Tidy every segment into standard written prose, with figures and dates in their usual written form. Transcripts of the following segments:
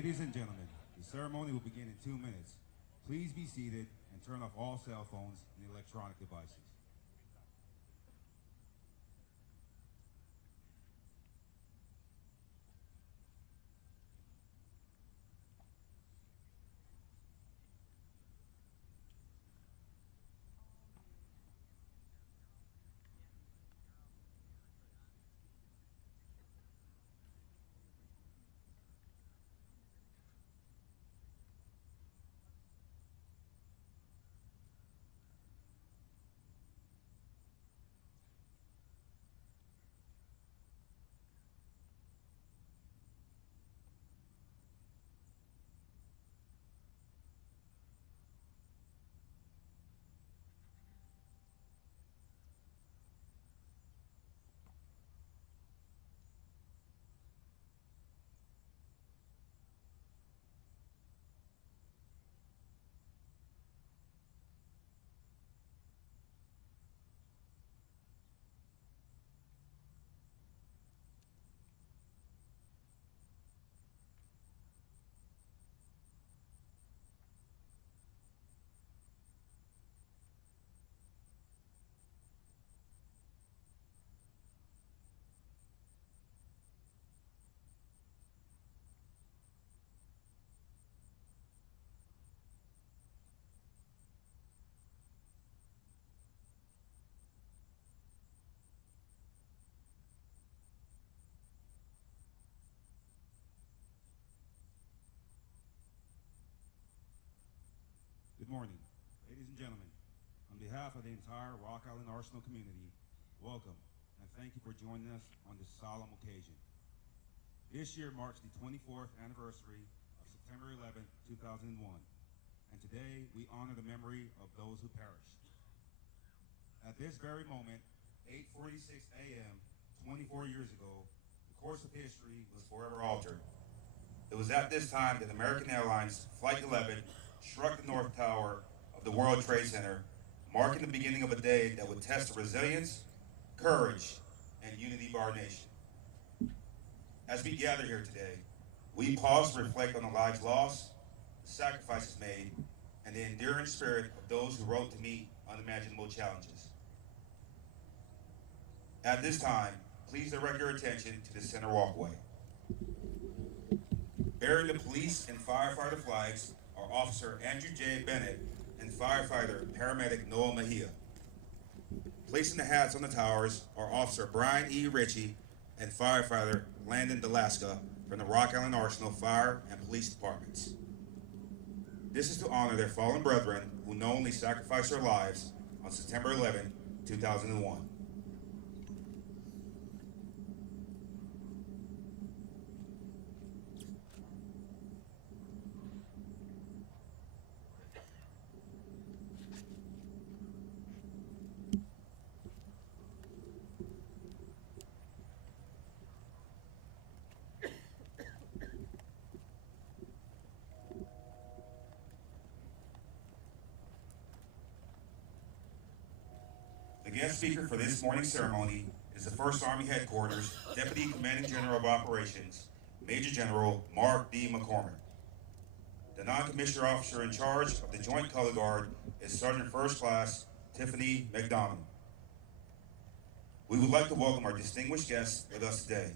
Ladies and gentlemen, the ceremony will begin in 2 minutes. Please be seated and turn off all cell phones and electronic devices. Good morning, ladies and gentlemen. On behalf of the entire Rock Island Arsenal community, welcome and thank you for joining us on this solemn occasion. This year marks the 24th anniversary of September 11, 2001, and today we honor the memory of those who perished. At this very moment, 8:46 a.m., 24 years ago, the course of history was forever altered. It was at this time that American Airlines Flight 11 struck the North Tower of the World Trade Center, marking the beginning of a day that would test the resilience, courage, and unity of our nation. As we gather here today, we pause to reflect on the lives lost, the sacrifices made, and the enduring spirit of those who rose to meet unimaginable challenges. At this time, please direct your attention to the center walkway. Bearing the police and firefighter flags are Officer Andrew J. Bennett and firefighter paramedic Noah Mejia. Placing the hats on the towers are Officer Brian E. Ritchie and firefighter Landon Delaska from the Rock Island Arsenal Fire and Police Departments. This is to honor their fallen brethren who knowingly sacrificed their lives on September 11, 2001. The guest speaker for this morning's ceremony is the 1st Army Headquarters Deputy Commanding General of Operations, Major General Mark D. McCormick. The non-commissioned officer in charge of the Joint Color Guard is Sergeant First Class Tiffany McDonald. We would like to welcome our distinguished guests with us today.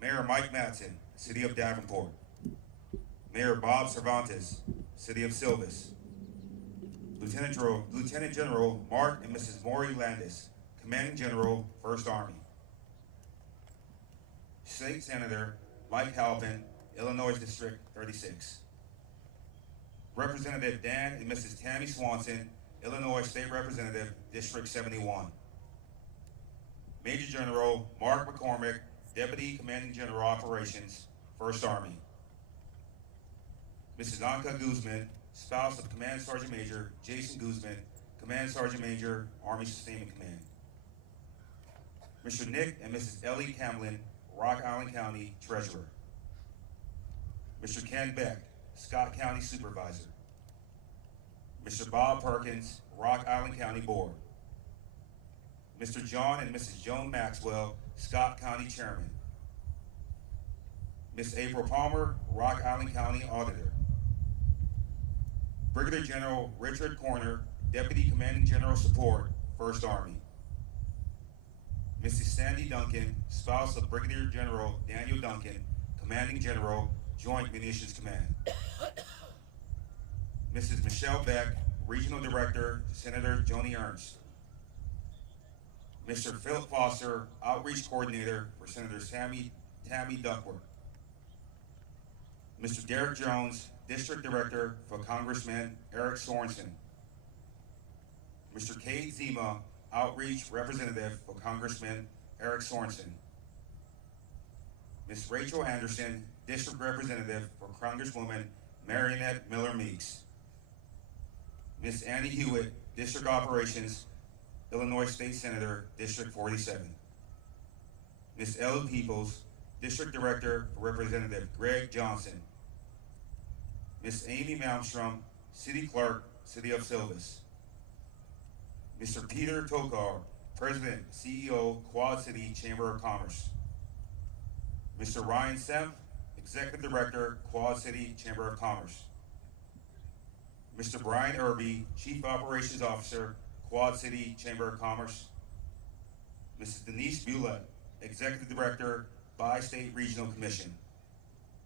Mayor Mike Mattson, City of Davenport. Mayor Bob Cervantes, City of Silvis. Lieutenant General Mark and Mrs. Maury Landis, Commanding General, 1st Army. State Senator Mike Halpin, Illinois District 36. Representative Dan and Mrs. Tammy Swanson, Illinois State Representative, District 71. Major General Mark McCormick, Deputy Commanding General Operations, 1st Army. Mrs. Anka Guzman, spouse of Command Sergeant Major Jason Guzman, Command Sergeant Major, Army Sustainment Command. Mr. Nick and Mrs. Ellie Camlin, Rock Island County Treasurer. Mr. Ken Beck, Scott County Supervisor. Mr. Bob Perkins, Rock Island County Board. Mr. John and Mrs. Joan Maxwell, Scott County Chairman. Ms. April Palmer, Rock Island County Auditor. Brigadier General Richard Corner, Deputy Commanding General Support, 1st Army. Mrs. Sandy Duncan, spouse of Brigadier General Daniel Duncan, Commanding General, Joint Munitions Command. Mrs. Michelle Beck, Regional Director, Senator Joni Ernst. Mr. Philip Foster, Outreach Coordinator for Senator Tammy Duckworth. Mr. Derek Jones, District Director for Congressman Eric Sorensen. Mr. Cade Zima, Outreach Representative for Congressman Eric Sorensen. Ms. Rachel Anderson, District Representative for Congresswoman Marionette Miller Meeks. Ms. Annie Hewitt, District Operations, Illinois State Senator, District 47. Ms. Ellen Peoples, District Director for Representative Greg Johnson. Ms. Amy Malmstrom, City Clerk, City of Silvis. Mr. Peter Tokar, President, CEO, Quad City Chamber of Commerce. Mr. Ryan Semp, Executive Director, Quad City Chamber of Commerce. Mr. Brian Irby, Chief Operations Officer, Quad City Chamber of Commerce. Mrs. Denise Bulett, Executive Director, Bi-State Regional Commission.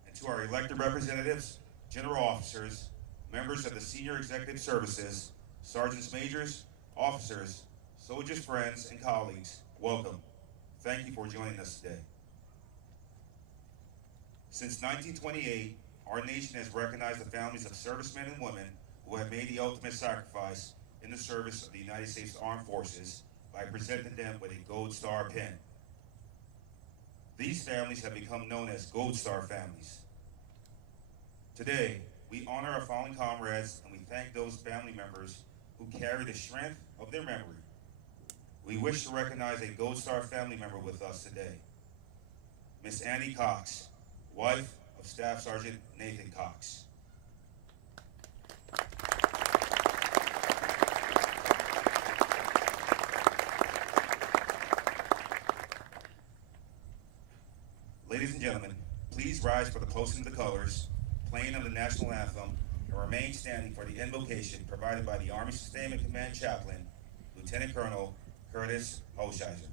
And to our elected representatives, general officers, members of the Senior Executive Services, sergeants majors, officers, soldiers' friends, and colleagues, welcome. Thank you for joining us today. Since 1928, our nation has recognized the families of servicemen and women who have made the ultimate sacrifice in the service of the United States Armed Forces by presenting them with a Gold Star pin. These families have become known as Gold Star families. Today, we honor our fallen comrades and we thank those family members who carry the strength of their memory. We wish to recognize a Gold Star family member with us today, Miss Annie Cox, wife of Staff Sergeant Nathan Cox. Ladies and gentlemen, please rise for the posting of the colors, playing of the national anthem, and remain standing for the invocation provided by the Army Sustainment Command Chaplain, Lieutenant Colonel Curtis Holsheiser.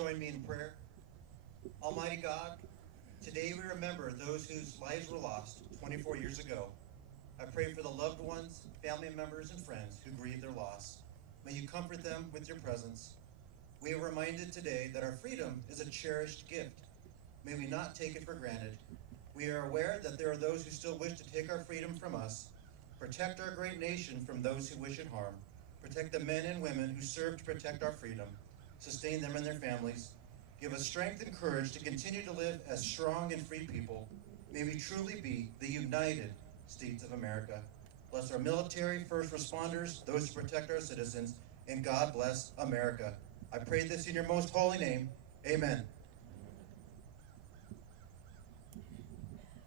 join me in prayer? Almighty God, today we remember those whose lives were lost 24 years ago. I pray for the loved ones, family members, and friends who grieve their loss. May you comfort them with your presence. We are reminded today that our freedom is a cherished gift. May we not take it for granted. We are aware that there are those who still wish to take our freedom from us. Protect our great nation from those who wish it harm. Protect the men and women who serve to protect our freedom. Sustain them and their families. Give us strength and courage to continue to live as strong and free people. May we truly be the United States of America. Bless our military, first responders, those who protect our citizens, and God bless America. I pray this in your most holy name. Amen.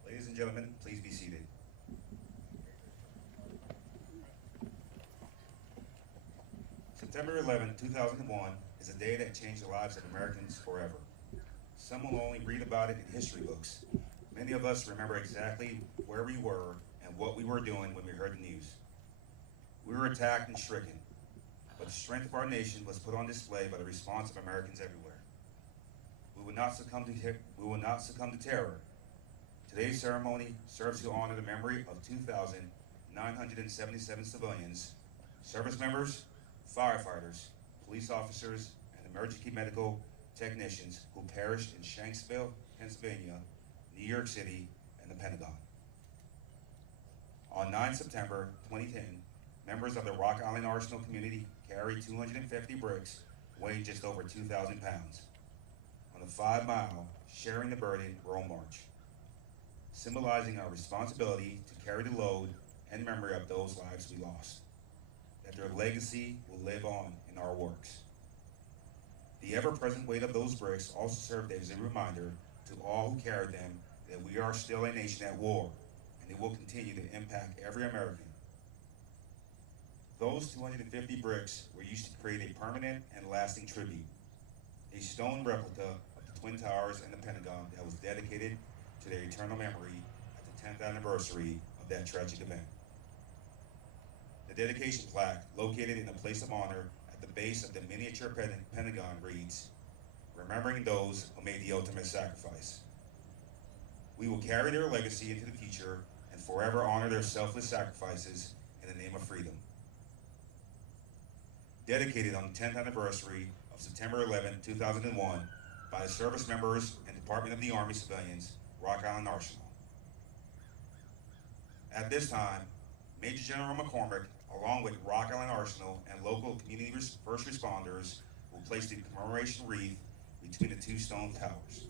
Ladies and gentlemen, please be seated. September 11, 2001 is a day that changed the lives of Americans forever. Some will only read about it in history books. Many of us remember exactly where we were and what we were doing when we heard the news. We were attacked and stricken, but the strength of our nation was put on display by the response of Americans everywhere. We will not succumb to terror. Today's ceremony serves to honor the memory of 2,977 civilians, service members, firefighters, police officers, and emergency medical technicians who perished in Shanksville, Pennsylvania, New York City, and the Pentagon. On 9 September 2010, members of the Rock Island Arsenal community carried 250 bricks weighing just over 2,000 pounds on the 5-mile Sharing the Burden Road March, symbolizing our responsibility to carry the load and memory of those lives we lost, that their legacy will live on in our works. The ever-present weight of those bricks also served as a reminder to all who carried them that we are still a nation at war, and it will continue to impact every American. Those 250 bricks were used to create a permanent and lasting tribute, a stone replica of the Twin Towers and the Pentagon that was dedicated to their eternal memory at the 10th anniversary of that tragic event. The dedication plaque, located in a place of honor at the base of the miniature Pentagon, reads, "Remembering those who made the ultimate sacrifice." We will carry their legacy into the future and forever honor their selfless sacrifices in the name of freedom. Dedicated on the 10th anniversary of September 11, 2001, by the service members and Department of the Army civilians, Rock Island Arsenal. At this time, Major General McCormick, along with Rock Island Arsenal and local community first responders, will place the commemoration wreath between the two stone towers.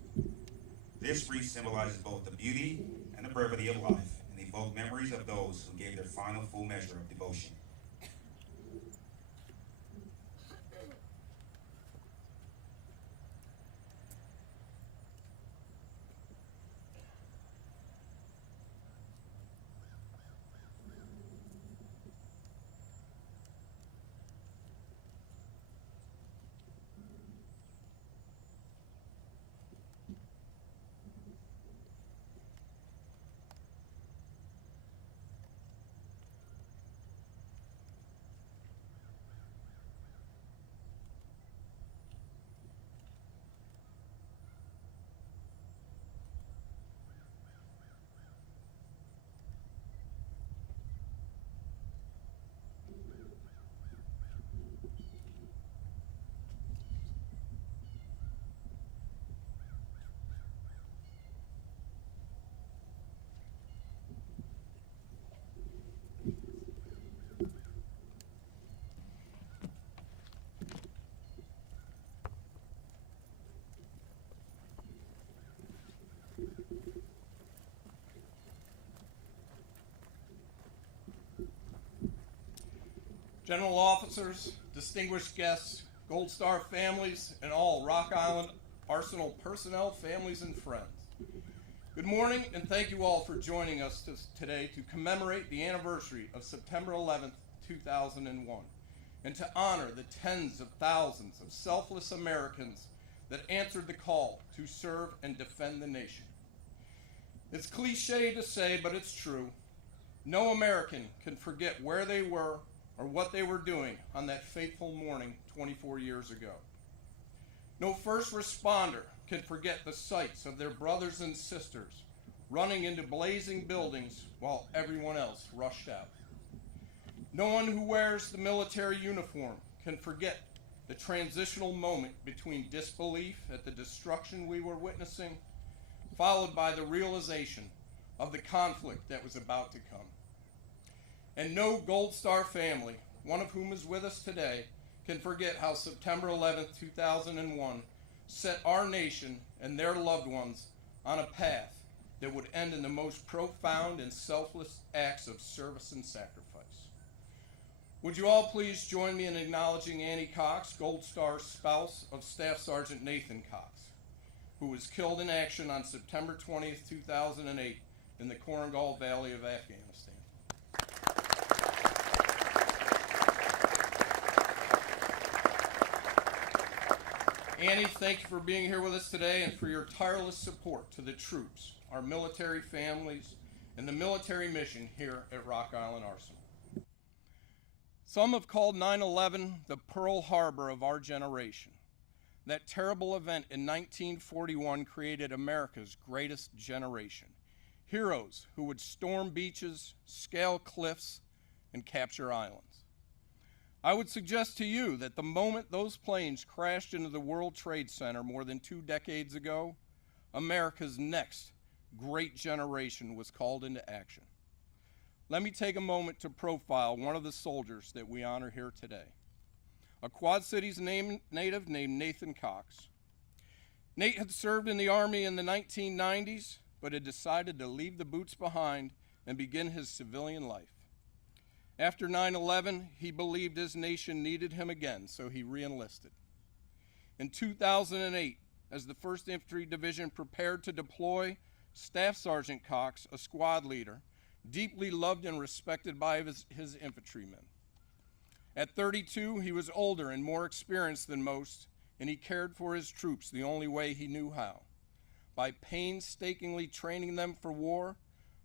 This wreath symbolizes both the beauty and the brevity of life and evoke memories of those who gave their final full measure of devotion. General officers, distinguished guests, Gold Star families, and all Rock Island Arsenal personnel, families, and friends. Good morning, and thank you all for joining us today to commemorate the anniversary of September 11th, 2001, and to honor the tens of thousands of selfless Americans that answered the call to serve and defend the nation. It's cliche to say, but it's true. No American can forget where they were or what they were doing on that fateful morning 24 years ago. No first responder can forget the sights of their brothers and sisters running into blazing buildings while everyone else rushed out. No one who wears the military uniform can forget the transitional moment between disbelief at the destruction we were witnessing, followed by the realization of the conflict that was about to come. And no Gold Star family, one of whom is with us today, can forget how September 11th, 2001 set our nation and their loved ones on a path that would end in the most profound and selfless acts of service and sacrifice. Would you all please join me in acknowledging Annie Cox, Gold Star spouse of Staff Sergeant Nathan Cox, who was killed in action on September 20th, 2008 in the Korengal Valley of Afghanistan. Annie, thank you for being here with us today and for your tireless support to the troops, our military families, and the military mission here at Rock Island Arsenal. Some have called 9/11 the Pearl Harbor of our generation. That terrible event in 1941 created America's greatest generation. Heroes who would storm beaches, scale cliffs, and capture islands. I would suggest to you that the moment those planes crashed into the World Trade Center more than 2 decades ago, America's next great generation was called into action. Let me take a moment to profile one of the soldiers that we honor here today. A Quad Cities native named Nathan Cox. Nate had served in the Army in the 1990s, but had decided to leave the boots behind and begin his civilian life. After 9/11, he believed his nation needed him again, so he re-enlisted. In 2008, as the 1st Infantry Division prepared to deploy, Staff Sergeant Cox, a squad leader, deeply loved and respected by his infantrymen. At 32, he was older and more experienced than most, and he cared for his troops the only way he knew how, by painstakingly training them for war,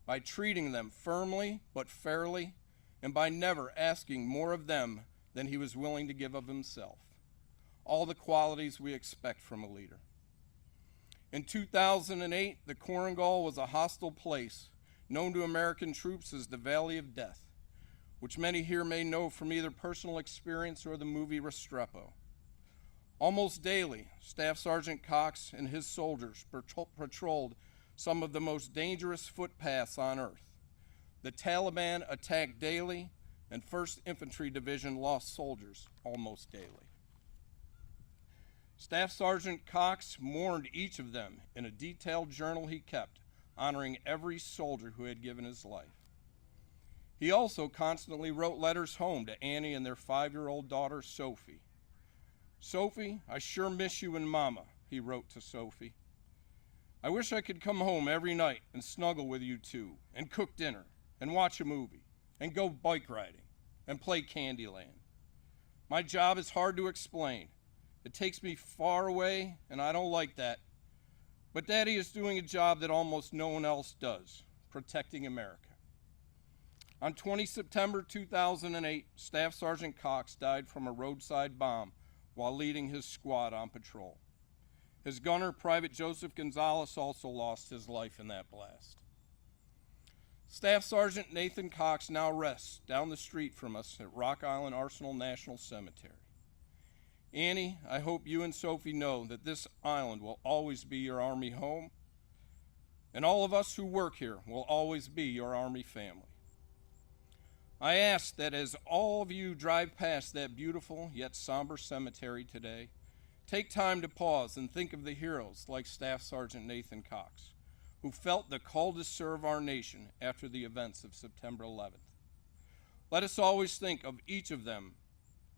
by treating them firmly but fairly, and by never asking more of them than he was willing to give of himself. All the qualities we expect from a leader. In 2008, the Korengal was a hostile place known to American troops as the Valley of Death, which many here may know from either personal experience or the movie Restrepo. Almost daily, Staff Sergeant Cox and his soldiers patrolled some of the most dangerous footpaths on earth. The Taliban attacked daily, and 1st Infantry Division lost soldiers almost daily. Staff Sergeant Cox mourned each of them in a detailed journal he kept, honoring every soldier who had given his life. He also constantly wrote letters home to Annie and their 5-year-old daughter, Sophie. "Sophie, I sure miss you and Mama," he wrote to Sophie. "I wish I could come home every night and snuggle with you two, and cook dinner, and watch a movie, and go bike riding, and play Candyland. My job is hard to explain. It takes me far away, and I don't like that. But Daddy is doing a job that almost no one else does, protecting America." On 20 September 2008, Staff Sergeant Cox died from a roadside bomb while leading his squad on patrol. His gunner, Private Joseph Gonzalez, also lost his life in that blast. Staff Sergeant Nathan Cox now rests down the street from us at Rock Island Arsenal National Cemetery. Annie, I hope you and Sophie know that this island will always be your Army home, and all of us who work here will always be your Army family. I ask that as all of you drive past that beautiful yet somber cemetery today, take time to pause and think of the heroes like Staff Sergeant Nathan Cox, who felt the call to serve our nation after the events of September 11th. Let us always think of each of them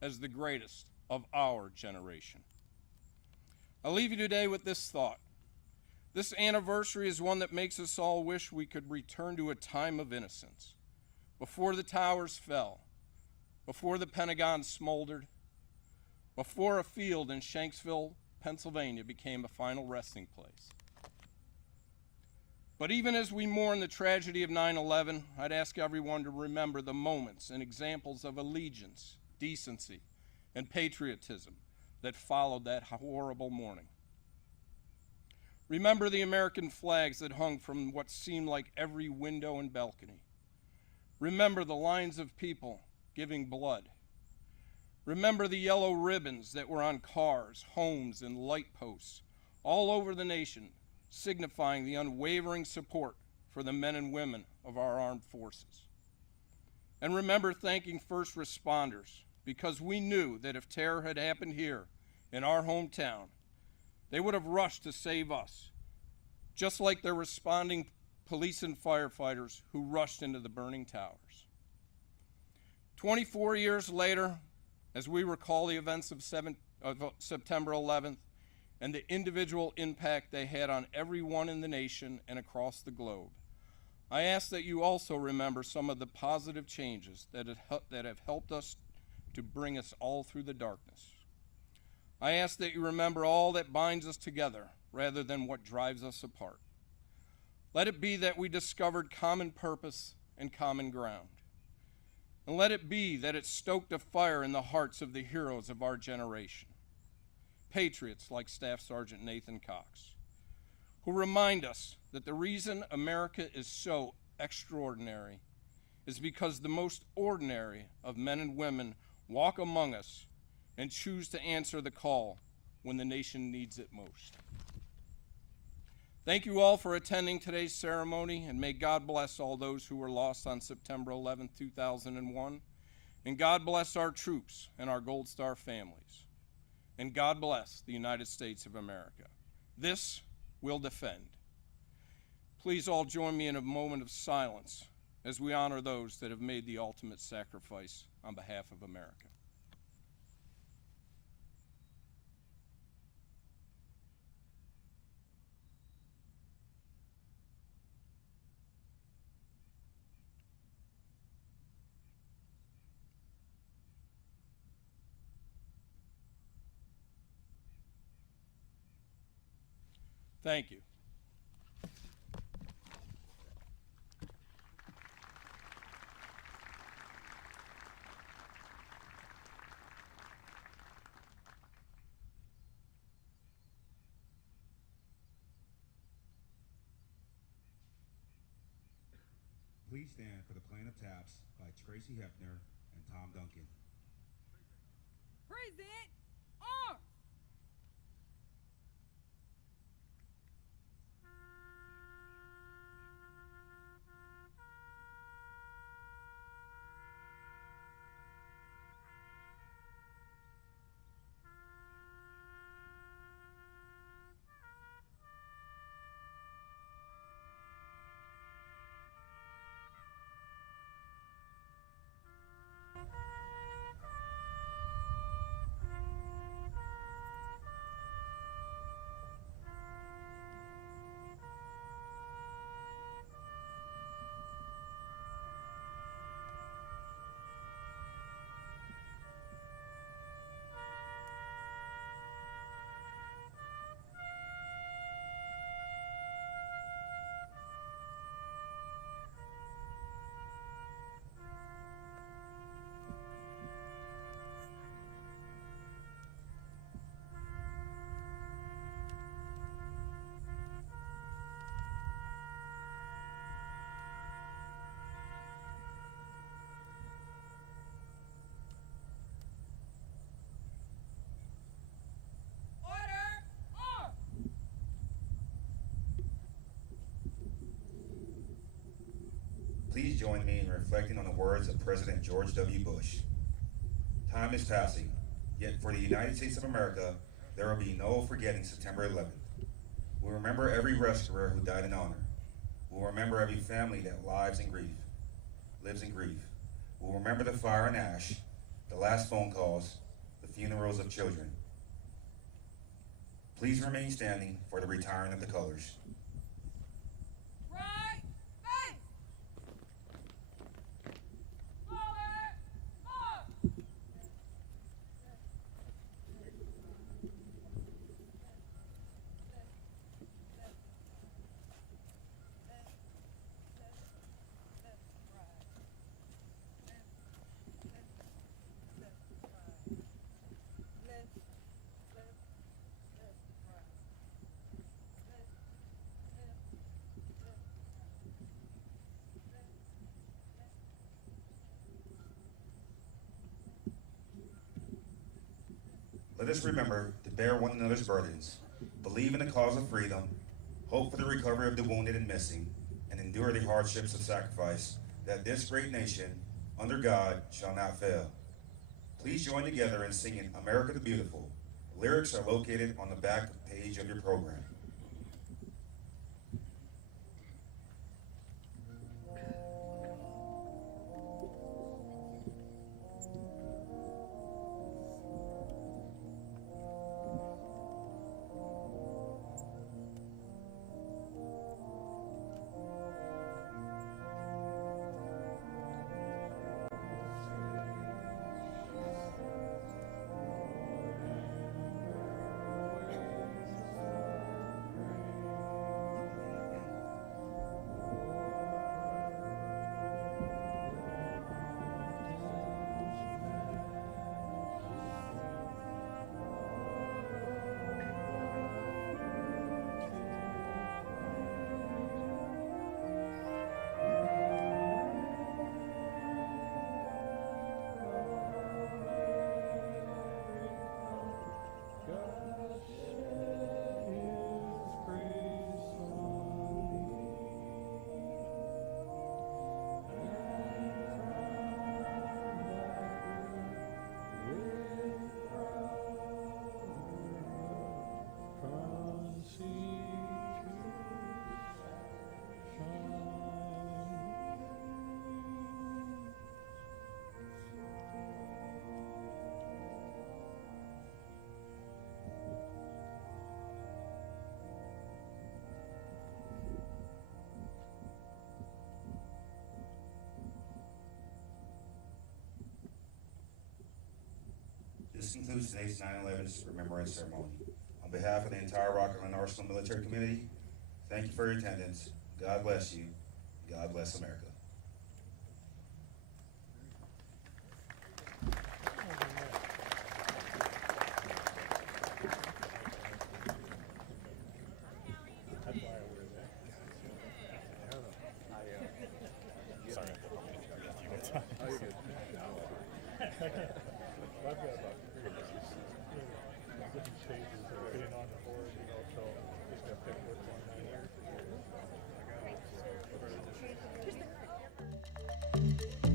as the greatest of our generation. I'll leave you today with this thought. This anniversary is one that makes us all wish we could return to a time of innocence, before the towers fell, before the Pentagon smoldered, before a field in Shanksville, Pennsylvania became a final resting place. But even as we mourn the tragedy of 9/11, I'd ask everyone to remember the moments and examples of allegiance, decency, and patriotism that followed that horrible morning. Remember the American flags that hung from what seemed like every window and balcony. Remember the lines of people giving blood. Remember the yellow ribbons that were on cars, homes, and light posts all over the nation, signifying the unwavering support for the men and women of our armed forces. And remember thanking first responders, because we knew that if terror had happened here in our hometown, they would have rushed to save us, just like the responding police and firefighters who rushed into the burning towers. 24 years later, as we recall the events of September 11th and the individual impact they had on everyone in the nation and across the globe, I ask that you also remember some of the positive changes that have helped us to bring us all through the darkness. I ask that you remember all that binds us together rather than what drives us apart. Let it be that we discovered common purpose and common ground. And let it be that it stoked a fire in the hearts of the heroes of our generation, patriots like Staff Sergeant Nathan Cox, who remind us that the reason America is so extraordinary is because the most ordinary of men and women walk among us and choose to answer the call when the nation needs it most. Thank you all for attending today's ceremony, and may God bless all those who were lost on September 11, 2001, and God bless our troops and our Gold Star families, and God bless the United States of America. This we'll defend. Please all join me in a moment of silence as we honor those that have made the ultimate sacrifice on behalf of America. Thank you. Please stand for the Plain of Taps by Tracy Hefner and Tom Duncan. Present arms. Please join me in reflecting on the words of President George W. Bush. Time is passing, yet for the United States of America, there will be no forgetting September 11th. We'll remember every rescuer who died in honor. We'll remember every family that lives in grief. We'll remember the fire and ash, the last phone calls, the funerals of children. Please remain standing for the retiring of the colors. Right face. Forward march. us remember to bear one another's burdens, believe in the cause of freedom, hope for the recovery of the wounded and missing, and endure the hardships of sacrifice, that this great nation, under God, shall not fail. Please join together in singing America the Beautiful. Lyrics are located on the back page of your program. This concludes today's 9/11 Remembrance Ceremony. On behalf of the entire Rock Island Arsenal military community, thank you for your attendance. God bless you. God bless America. Thank you.